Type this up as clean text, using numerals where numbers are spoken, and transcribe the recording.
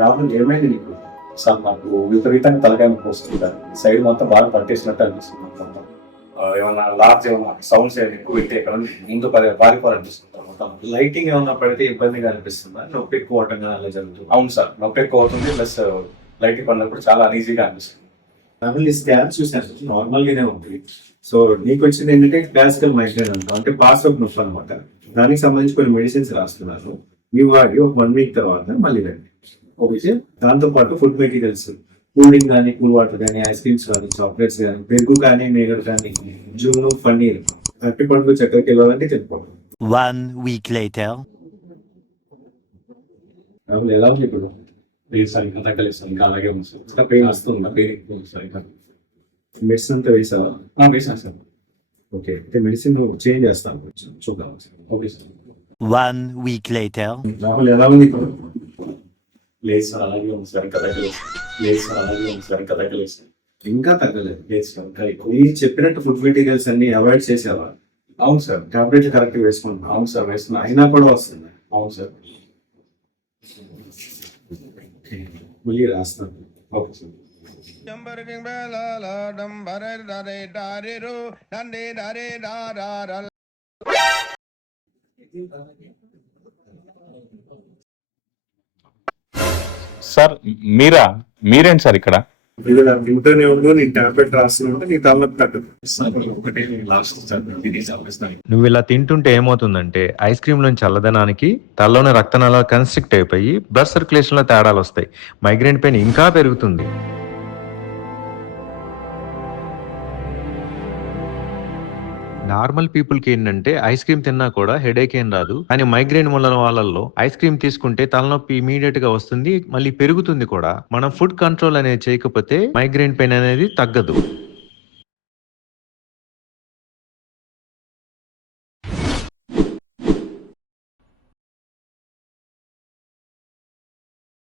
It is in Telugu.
రాహుల్ ఏమైంది నీకు? సార్ నాకు విపరీతంగా తలకాయ నొప్పి వస్తుంది సార్. ఈ సైడ్ మొత్తం బాగా పట్టేసినట్టు అనిపిస్తుంది మొత్తం. ఏమన్నా లార్జ్ ఏమన్నా సౌండ్స్ ఏమైనా ఎక్కువ పెట్టి ఎక్కడ ముందు పారిపోవాలనిపిస్తుంది మొత్తం. లైటింగ్ ఏమన్నా పడితే ఇబ్బందిగా అనిపిస్తుందా? నొప్పి ఎక్కువ అవటం కానీ అలా జరుగుతుంది? అవును సార్, నొప్పి ఎక్కువ అవుతుంది, ప్లస్ లైటింగ్ పడినప్పుడు చాలా అనీజీగా అనిపిస్తుంది. రాహుల్ స్కాన్ చూసాను, నార్మల్ గానే ఉంది. సో నీకు వచ్చింది ఏంటంటే క్లాసికల్ మైగ్రేన్ అంటాం, అంటే పాస్ అవుట్ నొప్పి అనమాట. దానికి సంబంధించి కొన్ని మెడిసిన్స్ రాస్తున్నాను, ఇవి వాడి ఒక 1 వీక్ తర్వాత మళ్ళీ రండి. ఓకే, దాంతో పాటు ఫుడ్ మెటీరియల్స్, కూలింగ్ కానీ, కూల్ వాటర్ కానీ, ఐస్ క్రీమ్స్ కానీ, చాక్లెట్స్ కానీ, పెరుగు కానీ, మేగర్ కానీ, జూను, పన్నీర్, అట్టి పండుగ చక్కెరకి వెళ్ళాలంటే తినుకోండి. 1 week later. రాహుల్ ఎలా ఉంది ఇప్పుడు? లేదు సార్, ఇంకా తగ్గలేదు సార్, ఇంకా అలాగే ఉంది సార్. ఇంకా పెయిన్ వస్తుంది? ఇంకా పెయిన్ ఎక్కువ ఉంది సార్. ఇంకా మెడిసిన్ అంతా వేసావా? వేసాను సార్. ఓకే, అయితే మెడిసిన్ చేంజ్ చేస్తాను, కొంచెం చూద్దాం. Okay sir. 1 week later. Rahul ఎలా ఉంది ఇప్పుడు? లేదు సార్, అలాగే ఉంది సార్, ఇంకా తగ్గలేదు. లేదు సార్, అలాగే ఉంది సార్, ఇంకా తగ్గలేదు సార్. ఇంకా తగ్గలేదు? లేదు సార్, ఇంకా ఎక్కువ. ఈ చెప్పినట్టు ఫుడ్ మెటీరియల్స్ అన్ని అవాయిడ్ చేసేవా? అవును సార్. టాబ్లెట్లు కరెక్ట్ వేసుకుంటున్నా? అవును సార్, వేస్తున్నా. అయినా కూడా వస్తుంది? అవును సార్. మళ్ళీ రాస్తాను. Okay sir. సార్ మీరేంటి సార్ ఇక్కడ? ఇది నాకు తింటూనే ఉండు, నీ టాబ్లెట్ రాస్తూనే ఉంటే నీ తలనొప్పి తగ్గదు. సార్ ఒకటే లాస్ట్ సార్, తినేసి ఆపేస్తాను. నువ్వు ఇలా తింటుంటే ఏమవుతుందంటే ఐస్ క్రీమ్ లోని చల్లదనానికి తలలోని రక్తనాళాలు కన్స్ట్రిక్ట్ అయిపోయి బ్లడ్ సర్క్యులేషన్ లో తేడాలు వస్తాయి. మైగ్రేన్ పెయిన్ ఇంకా పెరుగుతుంది. నార్మల్ పీపుల్ కి ఏంటంటే ఐస్ క్రీమ్ తిన్నా కూడా హెడేక్ ఏం రాదు, కానీ మైగ్రేన్ ఉన్న వాళ్ళల్లో ఐస్ క్రీమ్ తీసుకుంటే తలనొప్పి ఇమీడియట్ గా వస్తుంది, మళ్ళీ పెరుగుతుంది కూడా. మనం ఫుడ్ కంట్రోల్ అనేది చేయకపోతే మైగ్రేన్ పెయిన్ అనేది తగ్గదు.